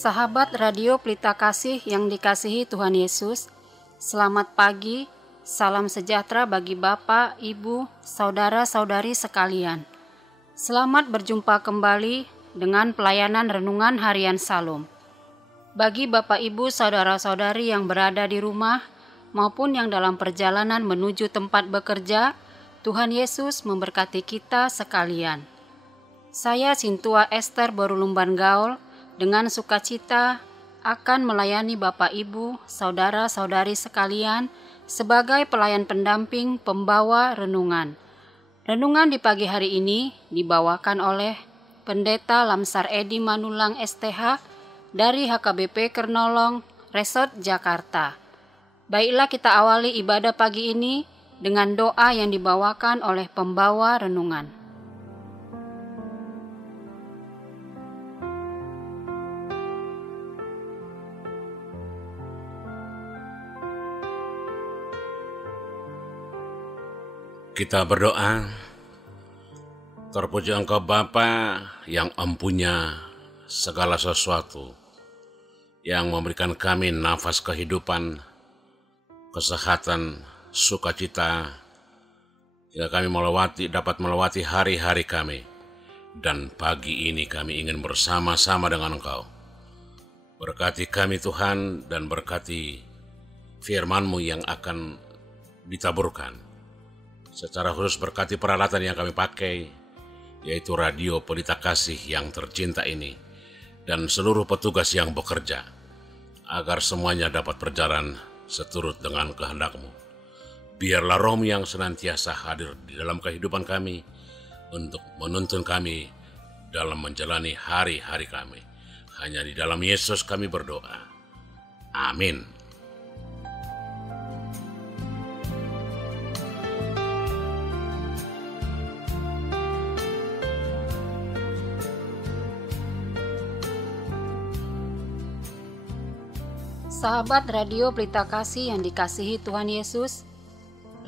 Sahabat Radio Pelita Kasih yang dikasihi Tuhan Yesus, selamat pagi, salam sejahtera bagi Bapak, Ibu, Saudara-saudari sekalian. Selamat berjumpa kembali dengan pelayanan Renungan Harian Salum. Bagi Bapak, Ibu, Saudara-saudari yang berada di rumah maupun yang dalam perjalanan menuju tempat bekerja, Tuhan Yesus memberkati kita sekalian. Saya Sintua Esther Borulumban Gaul, dengan sukacita akan melayani Bapak, Ibu, Saudara-saudari sekalian sebagai pelayan pendamping pembawa renungan. Renungan di pagi hari ini dibawakan oleh Pendeta Lamsar Edi Manulang STH dari HKBP Kernolong, Resort Jakarta. Baiklah, kita awali ibadah pagi ini dengan doa yang dibawakan oleh pembawa renungan. Kita berdoa. Terpuji Engkau Bapa yang empunya segala sesuatu, yang memberikan kami nafas kehidupan, kesehatan, sukacita, hingga kami dapat melewati hari-hari kami. Dan pagi ini kami ingin bersama-sama dengan Engkau. Berkati kami Tuhan, dan berkati firman-Mu yang akan ditaburkan. Secara khusus berkati peralatan yang kami pakai, yaitu Radio Pelita Kasih yang tercinta ini, dan seluruh petugas yang bekerja, agar semuanya dapat berjalan seturut dengan kehendak-Mu. Biarlah Roh-Mu yang senantiasa hadir di dalam kehidupan kami, untuk menuntun kami dalam menjalani hari-hari kami. Hanya di dalam Yesus kami berdoa. Amin. Sahabat Radio Pelita Kasih yang dikasihi Tuhan Yesus,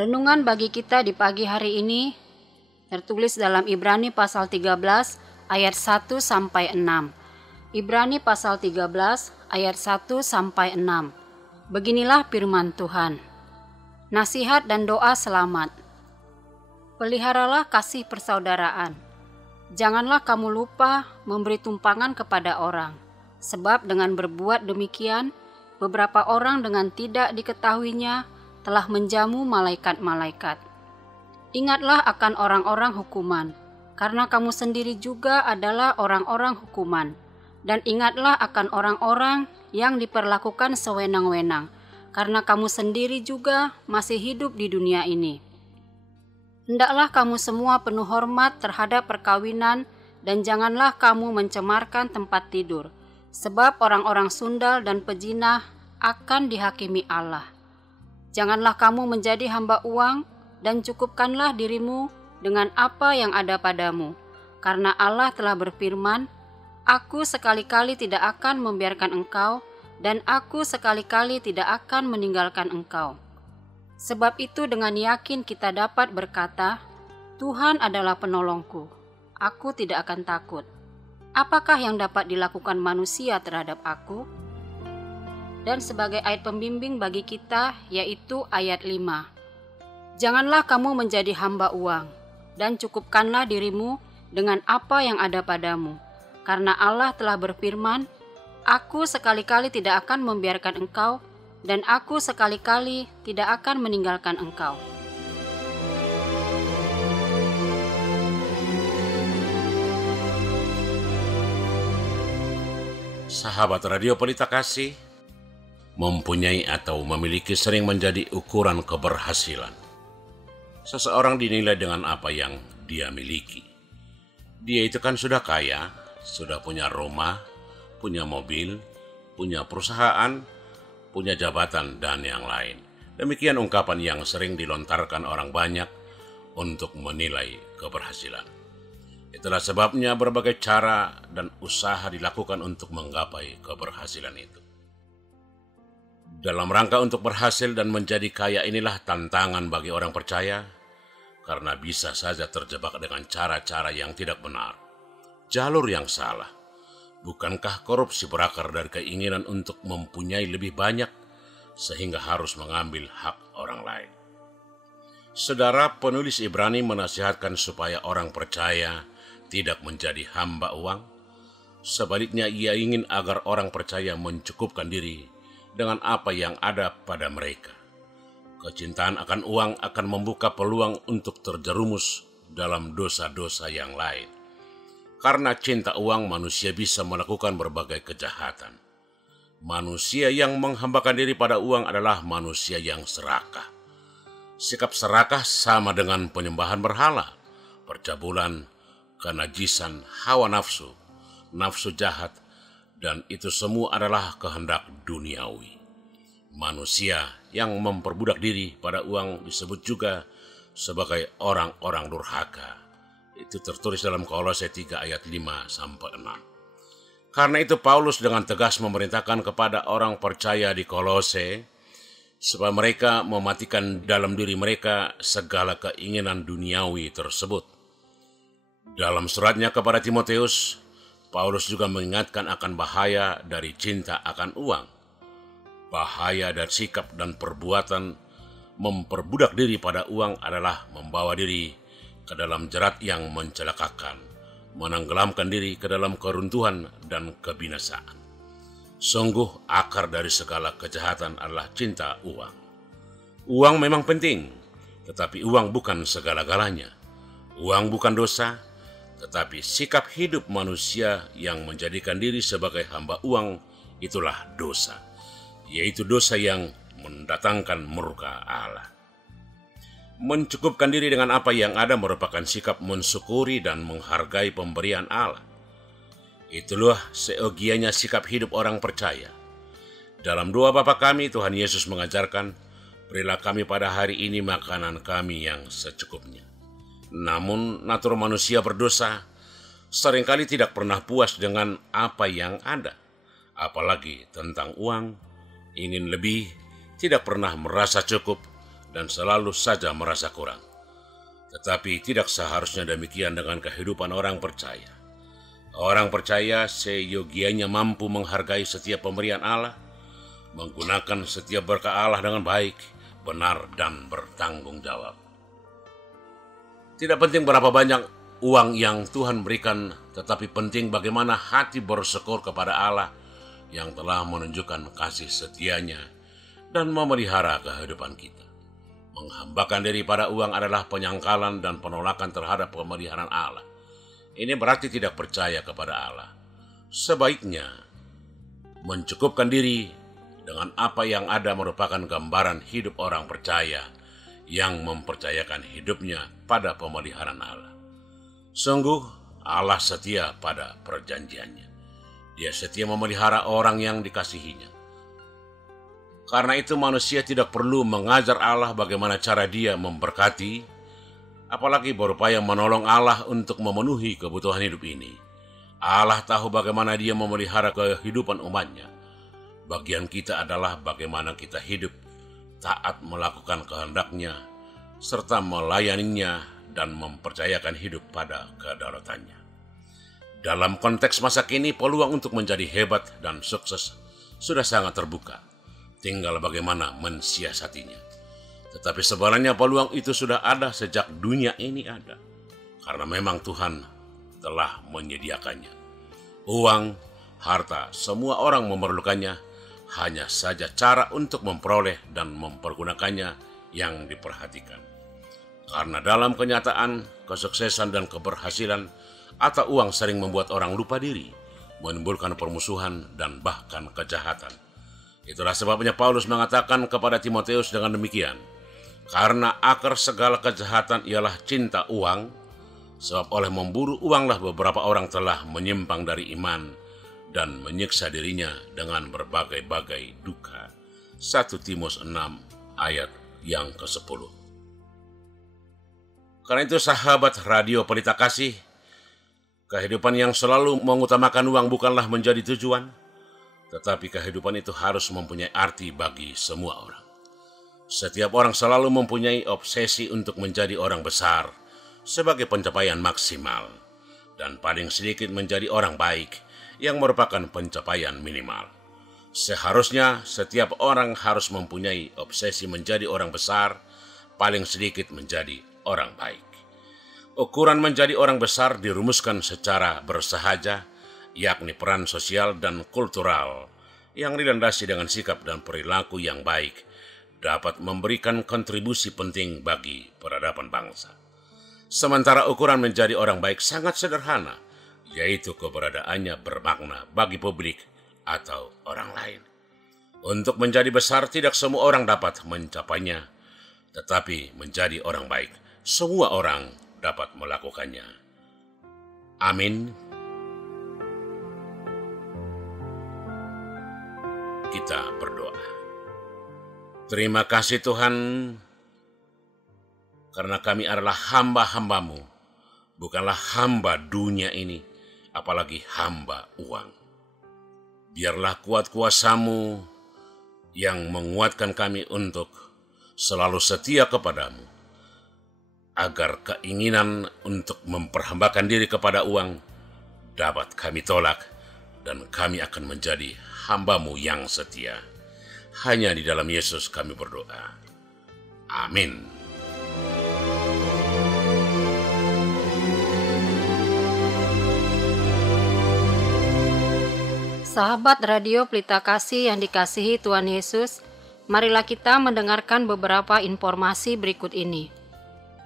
renungan bagi kita di pagi hari ini tertulis dalam Ibrani pasal 13 ayat 1-6. Ibrani pasal 13 ayat 1-6. Beginilah firman Tuhan. Nasihat dan doa selamat. Peliharalah kasih persaudaraan. Janganlah kamu lupa memberi tumpangan kepada orang, sebab dengan berbuat demikian beberapa orang dengan tidak diketahuinya telah menjamu malaikat-malaikat. Ingatlah akan orang-orang hukuman, karena kamu sendiri juga adalah orang-orang hukuman. Dan ingatlah akan orang-orang yang diperlakukan sewenang-wenang, karena kamu sendiri juga masih hidup di dunia ini. Hendaklah kamu semua penuh hormat terhadap perkawinan, dan janganlah kamu mencemarkan tempat tidur, sebab orang-orang sundal dan pejinah akan dihakimi Allah. Janganlah kamu menjadi hamba uang, dan cukupkanlah dirimu dengan apa yang ada padamu, karena Allah telah berfirman, Aku sekali-kali tidak akan membiarkan engkau, dan aku sekali-kali tidak akan meninggalkan engkau. Sebab itu dengan yakin kita dapat berkata, Tuhan adalah penolongku, aku tidak akan takut. Apakah yang dapat dilakukan manusia terhadap aku? Dan sebagai ayat pembimbing bagi kita, yaitu ayat 5. Janganlah kamu menjadi hamba uang, dan cukupkanlah dirimu dengan apa yang ada padamu. Karena Allah telah berfirman, Aku sekali-kali tidak akan membiarkan engkau, dan aku sekali-kali tidak akan meninggalkan engkau. Sahabat Radio Pelita Kasih, mempunyai atau memiliki sering menjadi ukuran keberhasilan. Seseorang dinilai dengan apa yang dia miliki. Dia itu kan sudah kaya, sudah punya rumah, punya mobil, punya perusahaan, punya jabatan, dan yang lain. Demikian ungkapan yang sering dilontarkan orang banyak untuk menilai keberhasilan. Itulah sebabnya berbagai cara dan usaha dilakukan untuk menggapai keberhasilan itu. Dalam rangka untuk berhasil dan menjadi kaya inilah tantangan bagi orang percaya, karena bisa saja terjebak dengan cara-cara yang tidak benar, jalur yang salah, Bukankah korupsi berakar dari keinginan untuk mempunyai lebih banyak sehingga harus mengambil hak orang lain? Saudara, penulis Ibrani menasihatkan supaya orang percaya tidak menjadi hamba uang. Sebaliknya, ia ingin agar orang percaya mencukupkan diri dengan apa yang ada pada mereka. Kecintaan akan uang akan membuka peluang untuk terjerumus dalam dosa-dosa yang lain. Karena cinta uang, manusia bisa melakukan berbagai kejahatan. Manusia yang menghambakan diri pada uang adalah manusia yang serakah. Sikap serakah sama dengan penyembahan berhala, percabulan, kenajisan, hawa nafsu, nafsu jahat, dan itu semua adalah kehendak duniawi. Manusia yang memperbudak diri pada uang disebut juga sebagai orang-orang durhaka. Itu tertulis dalam Kolose 3 ayat 5-6. Karena itu Paulus dengan tegas memerintahkan kepada orang percaya di Kolose supaya mereka mematikan dalam diri mereka segala keinginan duniawi tersebut. Dalam suratnya kepada Timoteus, Paulus juga mengingatkan akan bahaya dari cinta akan uang. Bahaya dari sikap dan perbuatan memperbudak diri pada uang adalah membawa diri ke dalam jerat yang mencelakakan, menenggelamkan diri ke dalam keruntuhan dan kebinasaan. Sungguh akar dari segala kejahatan adalah cinta uang. Uang memang penting, tetapi uang bukan segala-galanya. Uang bukan dosa, tetapi sikap hidup manusia yang menjadikan diri sebagai hamba uang itulah dosa, yaitu dosa yang mendatangkan murka Allah. Mencukupkan diri dengan apa yang ada merupakan sikap mensyukuri dan menghargai pemberian Allah. Itulah seyogianya sikap hidup orang percaya. Dalam doa Bapa kami, Tuhan Yesus mengajarkan, berilah kami pada hari ini makanan kami yang secukupnya. Namun, natur manusia berdosa seringkali tidak pernah puas dengan apa yang ada. Apalagi tentang uang, ingin lebih, tidak pernah merasa cukup, dan selalu saja merasa kurang. Tetapi tidak seharusnya demikian dengan kehidupan orang percaya. Orang percaya seyogianya mampu menghargai setiap pemberian Allah, menggunakan setiap berkah Allah dengan baik, benar, dan bertanggung jawab. Tidak penting berapa banyak uang yang Tuhan berikan, tetapi penting bagaimana hati bersyukur kepada Allah yang telah menunjukkan kasih setianya dan memelihara kehidupan kita. Menghambakan diri pada uang adalah penyangkalan dan penolakan terhadap pemeliharaan Allah. Ini berarti tidak percaya kepada Allah. Sebaiknya, mencukupkan diri dengan apa yang ada merupakan gambaran hidup orang percaya yang mempercayakan hidupnya pada pemeliharaan Allah. Sungguh, Allah setia pada perjanjiannya. Dia setia memelihara orang yang dikasihinya. Karena itu manusia tidak perlu mengajar Allah bagaimana cara Dia memberkati, apalagi berupaya menolong Allah untuk memenuhi kebutuhan hidup ini. Allah tahu bagaimana Dia memelihara kehidupan umatnya. Bagian kita adalah bagaimana kita hidup, taat melakukan kehendak-Nya, serta melayaninya dan mempercayakan hidup pada kedaulatannya. Dalam konteks masa kini, peluang untuk menjadi hebat dan sukses sudah sangat terbuka. Tinggal bagaimana mensiasatinya. Tetapi sebenarnya peluang itu sudah ada sejak dunia ini ada. Karena memang Tuhan telah menyediakannya. Uang, harta, semua orang memerlukannya. Hanya saja cara untuk memperoleh dan mempergunakannya yang diperhatikan. Karena dalam kenyataan, kesuksesan dan keberhasilan atau uang sering membuat orang lupa diri, menimbulkan permusuhan dan bahkan kejahatan. Itulah sebabnya Paulus mengatakan kepada Timoteus dengan demikian, karena akar segala kejahatan ialah cinta uang, sebab oleh memburu uanglah beberapa orang telah menyimpang dari iman dan menyiksa dirinya dengan berbagai-bagai duka. 1 Timotius 6 ayat yang ke-10. Karena itu sahabat Radio Pelita Kasih, kehidupan yang selalu mengutamakan uang bukanlah menjadi tujuan, tetapi kehidupan itu harus mempunyai arti bagi semua orang. Setiap orang selalu mempunyai obsesi untuk menjadi orang besar sebagai pencapaian maksimal, dan paling sedikit menjadi orang baik yang merupakan pencapaian minimal. Seharusnya setiap orang harus mempunyai obsesi menjadi orang besar, paling sedikit menjadi orang baik. Ukuran menjadi orang besar dirumuskan secara bersahaja, yakni peran sosial dan kultural yang dilandasi dengan sikap dan perilaku yang baik dapat memberikan kontribusi penting bagi peradaban bangsa. Sementara ukuran menjadi orang baik sangat sederhana, yaitu keberadaannya bermakna bagi publik atau orang lain. Untuk menjadi besar tidak semua orang dapat mencapainya, tetapi menjadi orang baik semua orang dapat melakukannya. Amin. Kita berdoa. Terima kasih Tuhan, karena kami adalah hamba-hamba-Mu, bukanlah hamba dunia ini, apalagi hamba uang. Biarlah kuat kuasa-Mu yang menguatkan kami untuk selalu setia kepadamu, agar keinginan untuk memperhambakan diri kepada uang dapat kami tolak, dan kami akan menjadi hamba-Mu yang setia. Hanya di dalam Yesus kami berdoa. Amin. Sahabat Radio Pelita Kasih yang dikasihi Tuhan Yesus, marilah kita mendengarkan beberapa informasi berikut ini.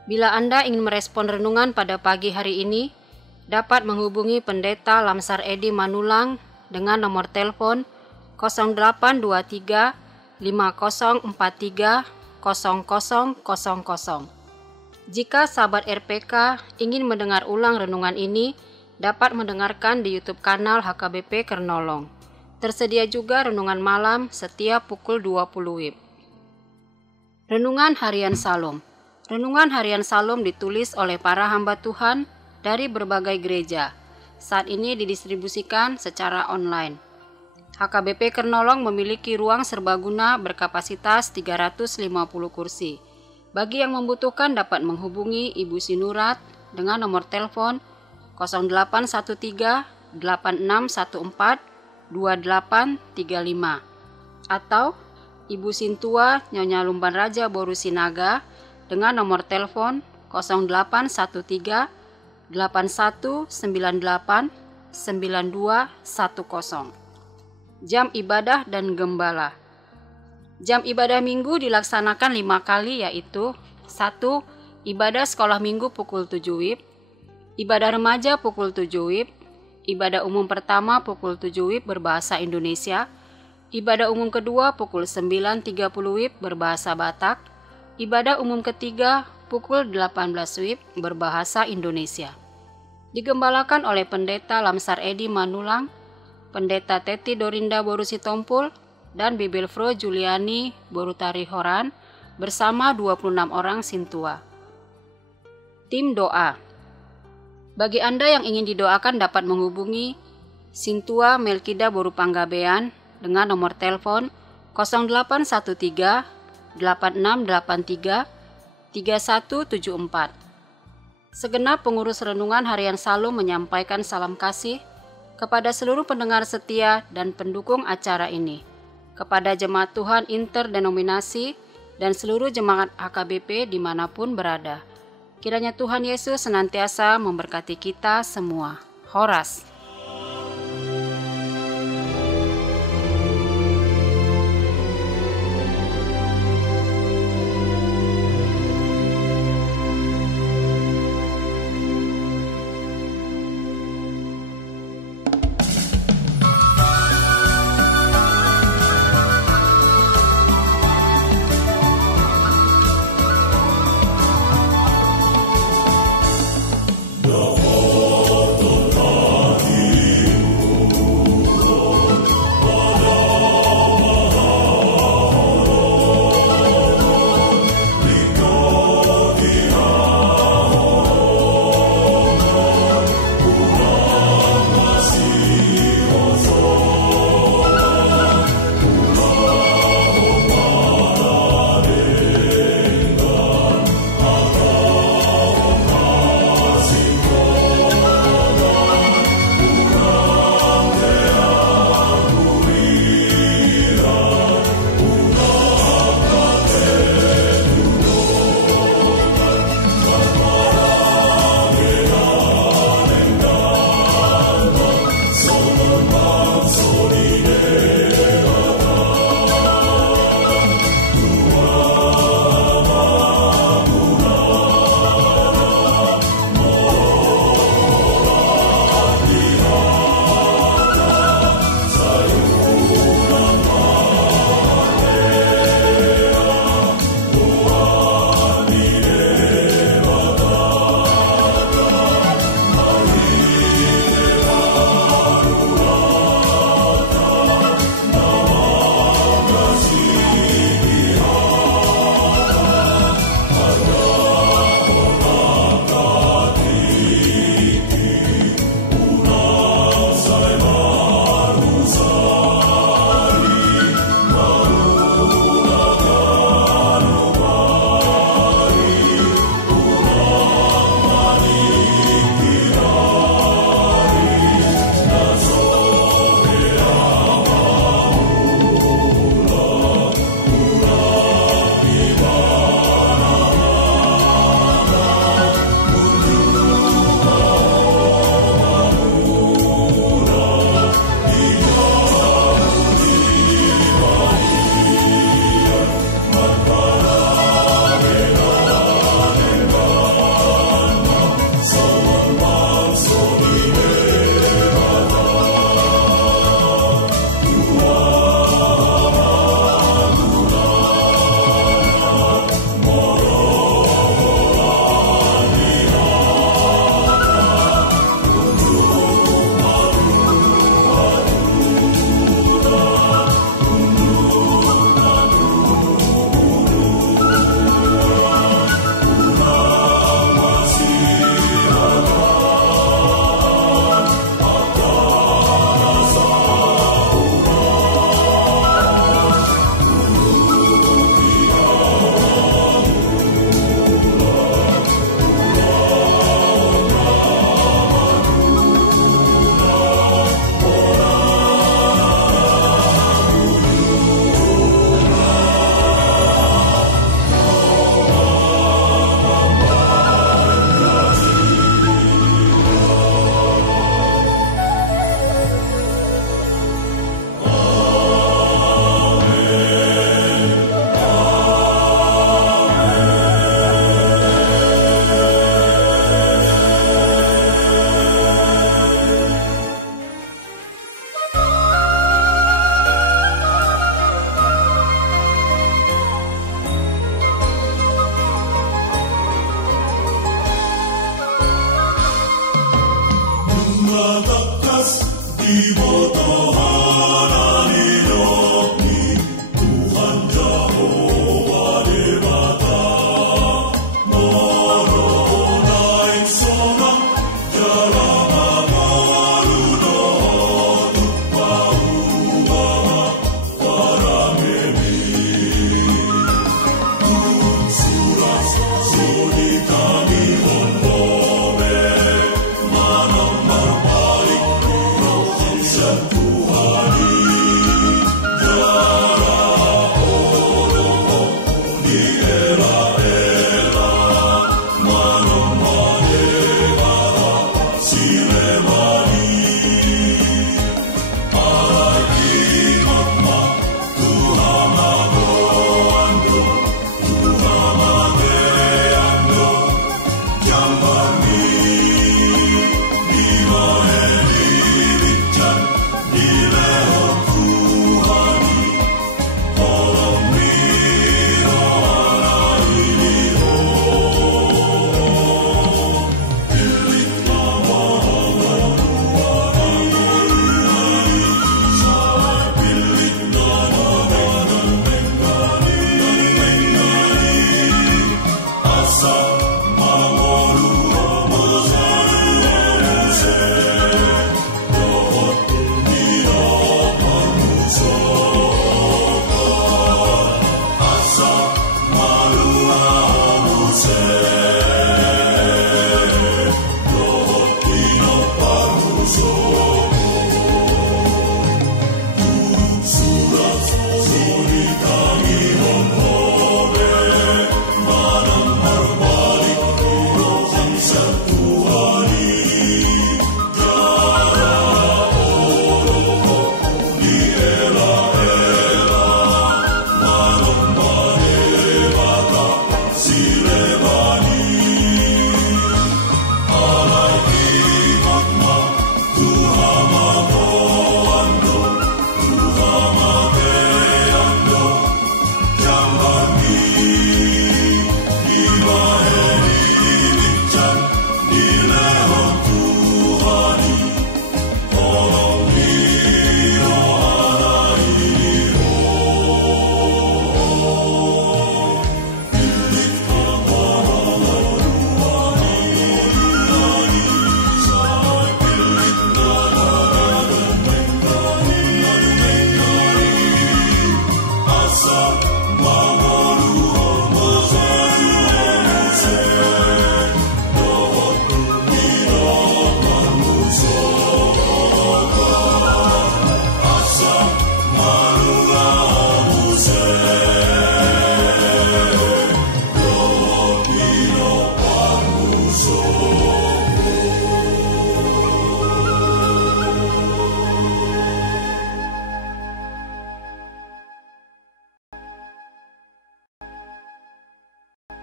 Bila Anda ingin merespon renungan pada pagi hari ini, dapat menghubungi Pendeta Lamsar Edi Manulang dengan nomor telepon 0823 5043 0000. Jika sahabat RPK ingin mendengar ulang renungan ini, dapat mendengarkan di YouTube kanal HKBP Kernolong. Tersedia juga renungan malam setiap pukul 20 WIB. Renungan Harian Salom. Renungan Harian Salom ditulis oleh para hamba Tuhan dari berbagai gereja. Saat ini didistribusikan secara online. HKBP Kernolong memiliki ruang serbaguna berkapasitas 350 kursi. Bagi yang membutuhkan dapat menghubungi Ibu Sinurat dengan nomor telepon 0813 8614 2835 atau Ibu Sintua Nyonya Lumban Raja Boru Sinaga dengan nomor telepon 0813 8198 9210. Jam ibadah dan gembala. Jam ibadah minggu dilaksanakan 5 kali, yaitu 1. Ibadah sekolah minggu pukul 7 WIB, ibadah remaja pukul 7 WIB, ibadah umum pertama pukul 7 WIB berbahasa Indonesia, ibadah umum kedua pukul 9.30 WIB berbahasa Batak, ibadah umum ketiga pukul 18 WIB berbahasa Indonesia. Digembalakan oleh Pendeta Lamsar Edi Manulang, Pendeta Teti Dorinda Boru Sitompul, dan Bibelfro Juliani Boru Tarihoran bersama 26 orang Sintua. Tim doa. Bagi Anda yang ingin didoakan dapat menghubungi Sintua Melkida Boru Panggabean dengan nomor telepon 0813 8683 3174. Segenap pengurus renungan harian Salom menyampaikan salam kasih kepada seluruh pendengar setia dan pendukung acara ini, kepada jemaat Tuhan interdenominasi dan seluruh jemaat HKBP dimanapun berada. Kiranya Tuhan Yesus senantiasa memberkati kita semua. Horas.